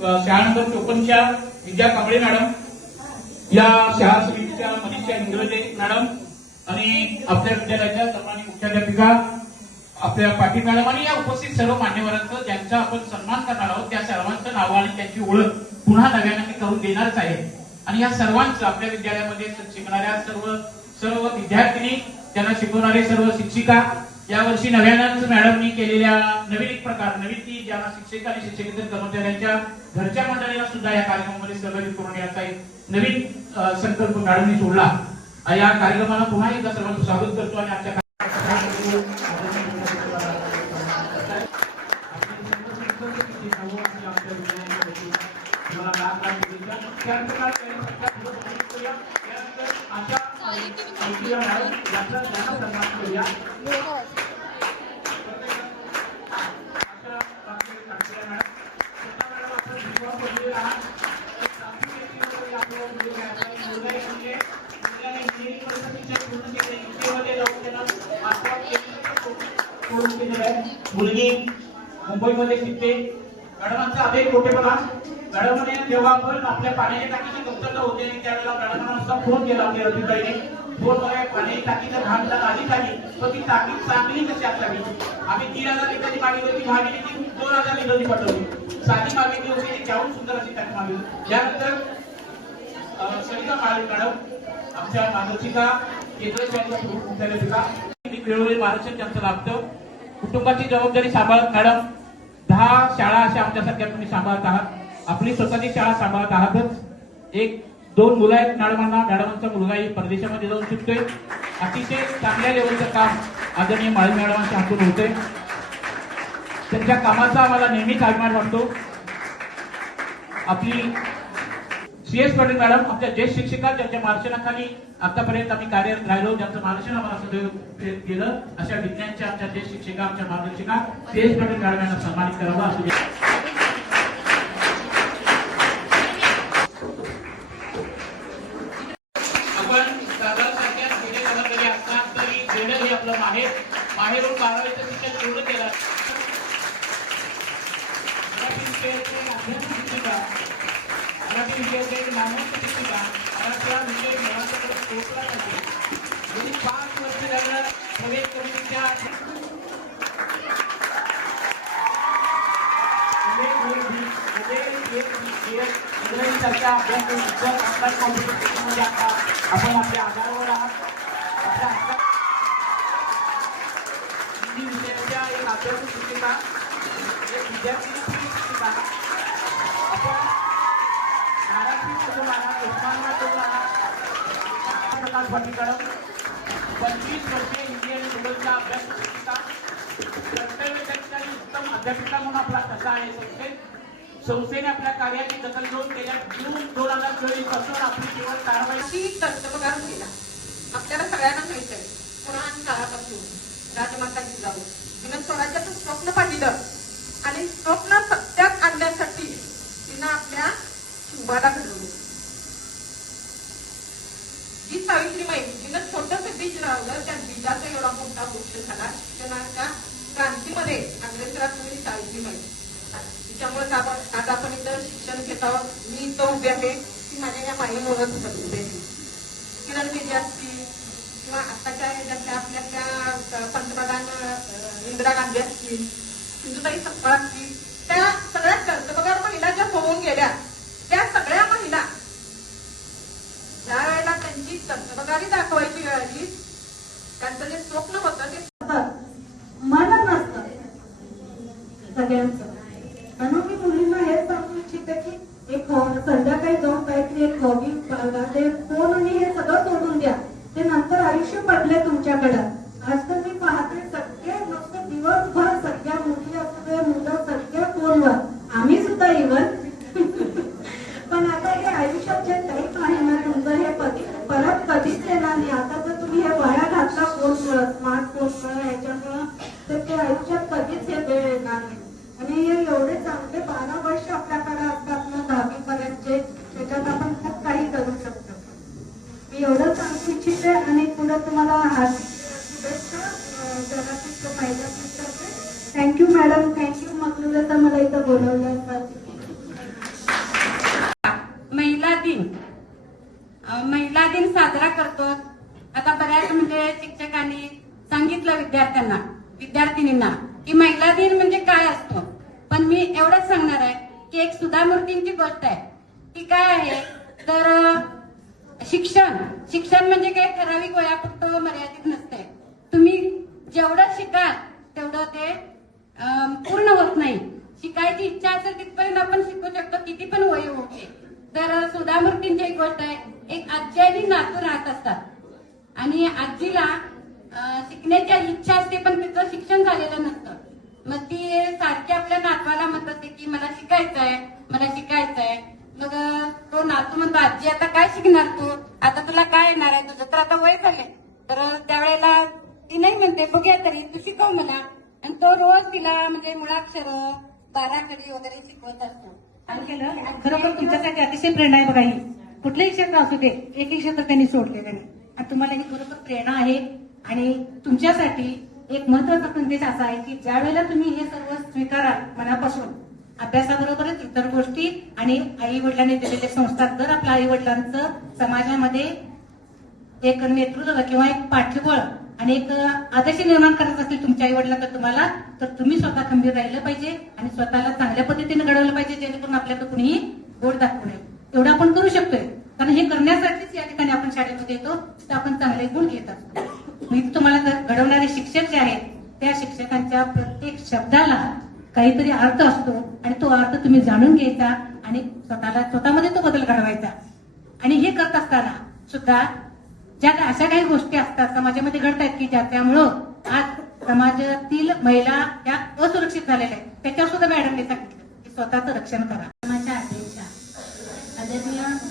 सरपंचा विद्या Kamble madam या शाळा समितीच्या मनीषा इंग्रजे मॅडम आणि आपल्या विद्यालयाच्या सर्वांनी मुख्याध्यापिका आपल्या पाटील मॅडम आणि या उपस्थित सर्व मान्यवरांचं ज्यांचा आपण सन्मान करणार आहोत त्या सर्वांचं नाव आणि त्यांची ओळख पुन्हा नव्यानं मी करून देणारच आहे. आणि या सर्वांचं आपल्या विद्यालयामध्ये शिकणाऱ्या सर्व सर्व विद्यार्थिनी त्यांना शिकवणारे सर्व शिक्षिका यावर्षी नव्यानंच मॅडमनी केलेल्या नवीन एक प्रकार नवीन ती ज्यांना शिक्षक आणि शिक्षकेतर कर्मचाऱ्यांच्या घरच्या मंडळीला सुद्धा या कार्यक्रमामध्ये सहभागी करून याचा एक नवीन संकल्प मॅडमनी सोडला. या कार्यक्रमाला पुन्हा एकदा सर्वांचं स्वागत करतो आणि आजच्या मुंबईमध्ये शिकते मॅडमांचा अभय कोटेपणा मॅडमने जेव्हा आपण आपल्या पाण्याच्या टाकीची कमतरता होते त्यावेळेला मॅडमांना असा फोन केला आपल्या रफीताईने फोनमध्ये पाण्याची टाकीचं घाण आली टाकी पण ती टाकी चांगली कशी असावी आम्ही तीन हजार लिटरची मागणी होती मागणी ती दोन हजार लिटरची पाठवली साधी मागणी होती ती त्याहून सुंदर अशी टाकी मागली यानंतर सविता माळी मॅडम आमच्या मानसिका केंद्र शाळेच्या मुख्याध्यापिका वेळोवेळी मार्गदर्शन त्यांचं लाभतं. कुटुंबाची जबाबदारी सांभाळत मॅडम दहा शाळा अशा आमच्यासारख्या तुम्ही सांभाळत आहात. आपली स्वतःची शाळा सांभाळत आहातच. एक दोन मुलं आहेत मॅडमांना. मॅडमांचा मुलगाही परदेशामध्ये जाऊन शिकतोय. अतिशय चांगल्या लेवलचं काम आदरणीय माळी मॅडमांच्या हातून होतंय. त्यांच्या कामाचा आम्हाला नेहमीच अभिमान वाटतो. आपली सी एस पाटील मॅडम आमच्या ज्येष्ठ शिक्षिका ज्यांच्या मार्गदर्शनाखाली आतापर्यंत आम्ही कार्यरत राहिलो ज्यांचं मार्गदर्शन आम्हाला सदैव केलं अशा विज्ञानच्या आमच्या ज्येष्ठ शिक्षिका आमच्या मार्गदर्शिका सी एस पाटील मॅडम यांना सन्मानित करावं. असं मी- आपण दादासारख्या खेडेगावाकडे असतात तरी खेडं हे आपलं माहेर माहेरून बारावीचं शिक्षण पूर्ण केलं मराठी विषयाचे अभ्यास शिक्षिका मराठी गेली पाच वर्ष झालं प्रवेश कमिटीच्या आपल्या आपण आपल्या आधारावर आहात. आपल्या हिंदी विषयाच्या एक शिक्षिका एक विद्यार्थी शिक्षिका आपण धाराशिव पंचवीस वर्षे हिंदी आणि अभ्यास उत्तम अध्यक्षता म्हणून आपला कसा आहे संस्थेत संस्थेने आपल्या कार्याची दखल घेऊन गेल्या जून दोन हजार चोवीसपासून आपली केवळ कारवाई अशी केला आपल्याला सगळ्यांना माहीत आहे पुराण काळापासून राजमाता जिजाऊ तिनं स्वराज्याचं स्वप्न पाहिलं आणि स्वप्न सत्यात आणण्यासाठी तिनं आपल्या शिवबाला घडवलं जी सावित्रीबाई तिनं छोटस बीज लावलं त्या बीजाचा एवढा मोठा वृक्ष झाला त्यांना क्रांतीमध्ये अग्रेसरात सावित्रीबाई तिच्यामुळे आपण आज आपण इथं शिक्षण घेत आहोत मी इथं उभे आहे ती माझ्या या माईमुळेच उभे आहे किरण बेदी असतील किंवा आताच्या ह्याच्यातल्या आपल्या त्या पंतप्रधान इंदिरा गांधी असतील सिंधुताई सपकाळ असतील त्या सगळ्या कर्तबगार महिला ज्या होऊन गेल्या त्या सगळ्या महिला ज्या वेळेला त्यांची कर्तबगारी दाखवायची वेळ आली त्यांचं जे स्वप्न होतं ते मन नसतं सगळ्यांचं. म्हणून मी मुलींना हेच सांगू इच्छिते की एक हॉ- संध्याकाळी जाऊन काहीतरी एक हॉबी ते फोन आणि हे सगळं सोडून द्या. ते नंतर आयुष्य पडले तुमच्याकडं. आजकाल महिला दिन साजरा करतो. आता बऱ्याच म्हणजे शिक्षकांनी सांगितलं विद्यार्थ्यांना विद्यार्थिनींना की महिला दिन म्हणजे काय असतो? पण मी एवढंच सांगणार आहे की एक सुधा मूर्तींची गोष्ट आहे. ती काय आहे? तर शिक्षण. शिक्षण म्हणजे काही ठराविक वयापुरत मर्यादित नसते. तुम्ही जेवढं शिकाल तेवढं ते पूर्ण होत नाही. शिकायची इच्छा असेल तिथपर्यंत आपण शिकू शकतो किती पण वय होते तर सुधा मूर्तींची एक गोष्ट आहे आजी आणि नातू राहत असतात. आणि आजीला शिकण्याची इच्छा असते पण तिचं शिक्षण झालेलं नसतं. मग ती सारखी आपल्या नातवाला म्हणत असते की मला शिकायचं आहे मला शिकायचं आहे मग तो नातू म्हणतो आजी आता काय शिकणार तू? आता तुला काय येणार आहे? तुझं तर आता वय झाले तर त्यावेळेला ती नाही म्हणते बघूया तरी तू शिकव मला. आणि तो रोज तिला म्हणजे मुळाक्षर बाराखडी वगैरे शिकवत असतो. छान केलं? खरोखर तुमच्यासाठी अतिशय प्रेरणा आहे बघा ही. कुठलंही क्षेत्र असू दे एकही क्षेत्र त्यांनी सोडलेलं नाही. आणि तुम्हाला ही खरोखर प्रेरणा आहे आणि तुमच्यासाठी एक महत्त्वाचा संदेश असा आहे की ज्यावेळेला तुम्ही हे सर्व स्वीकाराल मनापासून अभ्यासाबरोबरच इतर गोष्टी आणि आई वडिलांनी दिलेले संस्कार जर आपल्या आई वडिलांचं समाजामध्ये एक नेतृत्व किंवा एक पाठबळ आणि एक आदर्श निर्माण करत असेल तुमच्या आई वडिलांना तुम्हाला तर तुम्ही स्वतः खंबीर राहिलं पाहिजे आणि स्वतःला चांगल्या पद्धतीने घडवलं पाहिजे जेणेकरून आपल्याकडे कुणीही गोड दाखवू नये. एवढं आपण करू शकतोय. कारण हे करण्यासाठीच या ठिकाणी आपण शाळेमध्ये येतो तर आपण चांगले गुण घेत असतो. मी तुम्हाला घडवणारे शिक्षक जे आहेत त्या शिक्षकांच्या प्रत्येक शब्दाला काहीतरी अर्थ असतो आणि तो अर्थ तुम्ही जाणून घ्यायचा आणि स्वतःला स्वतःमध्ये तो बदल घडवायचा. आणि हे करत असताना सुद्धा ज्या अशा काही गोष्टी असतात समाजामध्ये घडतात की ज्या त्यामुळं आज समाजातील महिला या असुरक्षित झालेल्या आहेत त्याच्यावर सुद्धा मॅडमने सांगितलं की स्वतःचं रक्षण करा.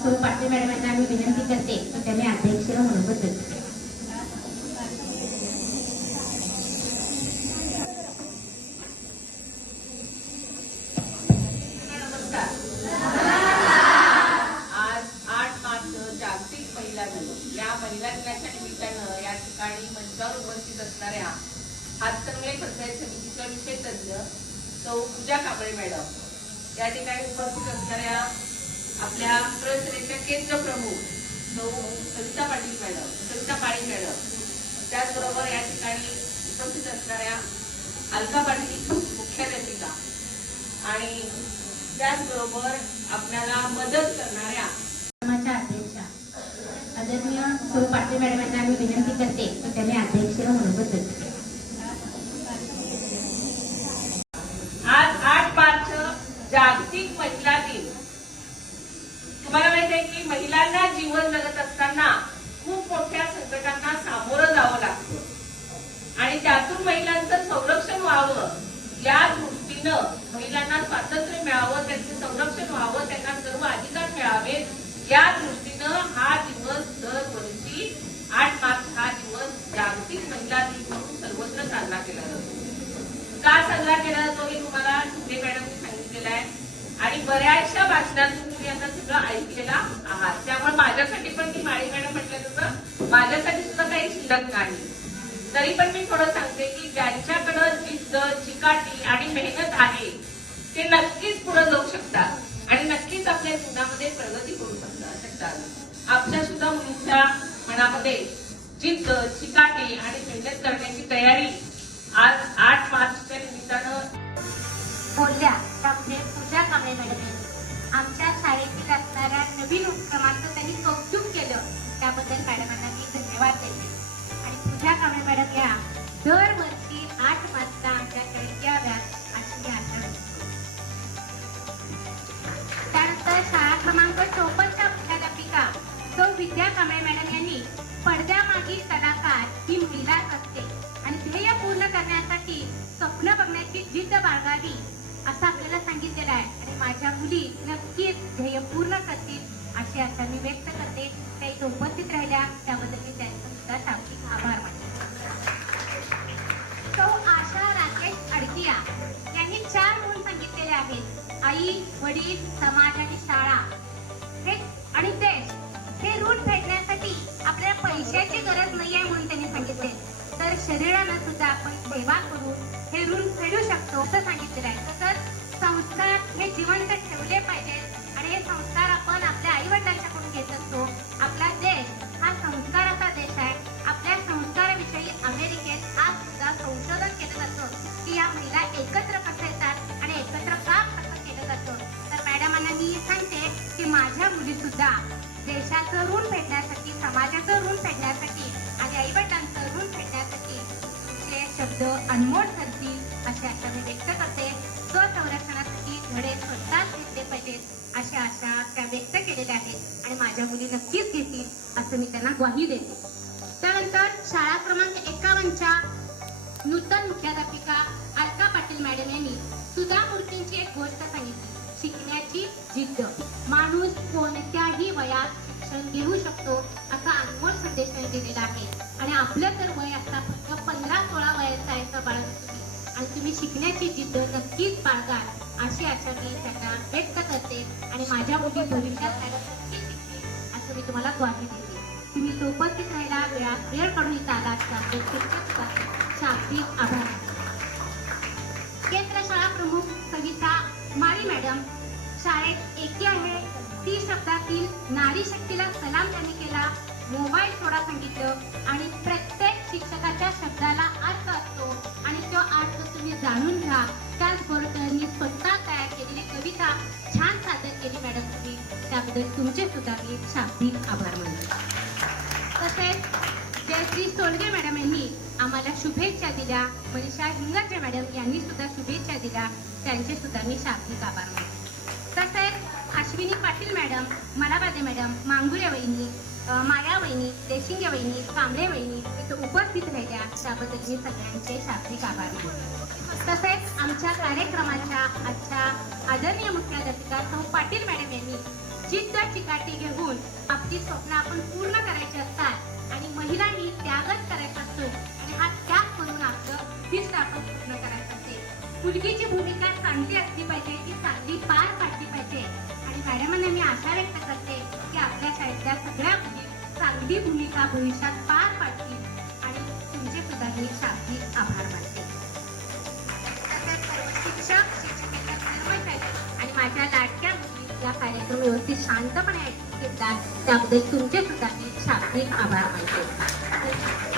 आदरणीय सौ पाटील मॅडमांना मी विनंती करते की त्यांनी अध्यक्ष म्हणून बदल नमस्कार आज आठ मार्च जागतिक महिला दिन या महिला दिनाच्या निमित्तानं या ठिकाणी मंचावर उपस्थित असणाऱ्या हातकणंगले पंचायत समितीच्या विषय तज्ञ सौ पूजा कांबळे मॅडम या ठिकाणी उपस्थित असणाऱ्या आपल्या प्रसनेच्या केंद्र प्रमुख सौ सविता पाटील मॅडम सविता पाटील मॅडम त्याचबरोबर या ठिकाणी उपस्थित असणाऱ्या अलका पाटील मुख्याध्यापिका आणि त्याचबरोबर आपल्याला मदत करणाऱ्या अध्यक्षा. आदरणीय सौ पाटील मॅडमांना मी विनंती करते की त्यांनी अध्यक्ष म्हणून बदल आज आठ मार्च जागतिक महिला दिन तुम्हाला माहिती आहे की महिलांना जीवन जगत असताना खूप मोठ्या संकटांना सामोरं जावं लागतं आणि त्यातून महिलांचं संरक्षण व्हावं या दृष्टीनं महिलांना स्वातंत्र्य मिळावं त्यांचं संरक्षण व्हावं त्यांना सर्व अधिकार मिळावेत या दृष्टीनं हा दिवस दरवर्षी आठ मार्च हा दिवस जागतिक महिला दिन म्हणून सर्वत्र साजरा केला जातो का साजरा केला जातो हे तुम्हाला शिंदे मॅडमनी सांगितलेलं आहे आणि बऱ्याचशा भाषणातून तुम्ही आता सगळं ऐकलेला आहात. त्यामुळे माझ्यासाठी पण ती माळी मॅडम म्हटलं तसं माझ्यासाठी सुद्धा काही शिल्लक नाही. तरी पण मी थोडं सांगते की ज्यांच्याकडं जिद्द चिकाटी आणि मेहनत आहे ते नक्कीच पुढे जाऊ शकतात आणि नक्कीच आपल्या जीवनामध्ये प्रगती करू शकतात शकतात. आपल्या सुद्धा मुलींच्या मनामध्ये जिद्द चिकाटी आणि मेहनत करण्याची तयारी पडद्यामागील कलाकार ही महिलाच असते. आणि ध्येय पूर्ण करण्यासाठी स्वप्न बघण्याची जिद्द बाळगावी असं आपल्याला सांगितलेलं आहे. आणि माझ्या मुली नक्कीच ध्येय पूर्ण करतील अशी आता मी व्यक्त करते. ते सेवा करून हे ऋण फेडू शकतो असं सांगितलेलं आहे. तसंच संस्कार हे जिवंत ठेवले पाहिजेत आणि हे संस्कार आपण आपल्या आई वडिलांच्याकडून घेत असतो. आपला देश हा संस्काराचा देश आहे. आपल्या संस्काराविषयी अमेरिकेत आज सुद्धा संशोधन केलं जातं की या महिला एकत्र कसं येतात आणि एकत्र का कसं केलं जातं. तर मॅडमांना मी सांगते की माझ्या मुली सुद्धा देशाचं ऋण फेडण्यासाठी समाजाचं ऋण फेडण्यासाठी आणि आई वडिलांचं शब्द अनमोल ठरतील अशी आशा मी व्यक्त करते. स्वसंरक्षणासाठी धडे स्वतःच घेतले पाहिजेत अशा आशा त्या व्यक्त केलेल्या आहेत आणि माझ्या मुली नक्कीच घेतील असं मी त्यांना ग्वाही देते. त्यानंतर शाळा क्रमांक एकावन्नच्या नूतन मुख्याध्यापिका अलका पाटील मॅडम यांनी सुधा मूर्तींची एक गोष्ट सांगितली. शिकण्याची जिद्द. माणूस कोणत्याही वयात शिक्षण घेऊ शकतो असा अनमोल संदेश त्यांनी दिलेला आहे. आणि आपलं तर वय आता फक्त पंधरा सोळा वयाचं आहे तर बाळगत आणि तुम्ही शिकण्याची जिद्द नक्कीच बाळगाल अशी आशा मी त्यांना व्यक्त करते. आणि माझ्या मुली भविष्यात असं मी तुम्हाला ग्वाही देते. तुम्ही उपस्थित राहायला वेळात वेळ काढून इथं आलात त्याबद्दल तुमचे शाब्दिक आभार. केंद्र शाळा प्रमुख सविता माळी मॅडम शाळेत एकी आहे. ती शब्दातील नारी शक्तीला सलाम त्यांनी केला मोबाईल थोडा सांगितलं आणि प्रत्येक शिक्षकाच्या शब्दाला अर्थ असतो आणि तो अर्थ तुम्ही जाणून घ्या. त्याचबरोबर त्यांनी स्वतः तयार केलेली कविता छान सादर केली मॅडम तुम्ही. त्याबद्दल तुमचे सुद्धा मी शाब्दिक आभार मानतो. तसेच जयश्री सोलगे मॅडम यांनी आम्हाला शुभेच्छा दिल्या. मनीषा हिंगरजे मॅडम यांनी सुद्धा शुभेच्छा दिल्या. त्यांचे सुद्धा मी शाब्दिक आभार मानतो. अश्विनी पाटील मॅडम मलाबादे मॅडम मांगुरे वहिनी माया वहिनी देशिंगे वहिनी कांबळे वहिनी इथं उपस्थित राहिल्या. त्याबद्दल मी सगळ्यांचे शाब्दिक आभार. तसेच आमच्या कार्यक्रमाच्या आजच्या आदरणीय मुख्याध्यापिका सौ पाटील मॅडम यांनी जिद्द चिकाटी घेऊन आपली स्वप्न आपण पूर्ण करायची असतात आणि महिलांनी त्यागच करायचा असतो आणि हा त्याग करून आपलं उद्दिष्ट आपण पूर्ण करायचं असेल. मुलगीची भूमिका चांगली असली पाहिजे ती चांगली पार पाडली पाहिजे. आणि मॅडमांना मी आशा व्यक्त करते की आपल्या शाळेतल्या सगळ्या मुली चांगली भूमिका भविष्यात पार पाडतील. आणि तुमचे सुद्धा हे शाब्दिक आभार मानते. शिक्षक शिक्षकेतर कर्मचारी आणि माझ्या लाडक्या मुली या कार्यक्रम व्यवस्थित शांतपणे ऐकून घेतला त्याबद्दल तुमचे सुद्धा मी शाब्दिक आभार मानते.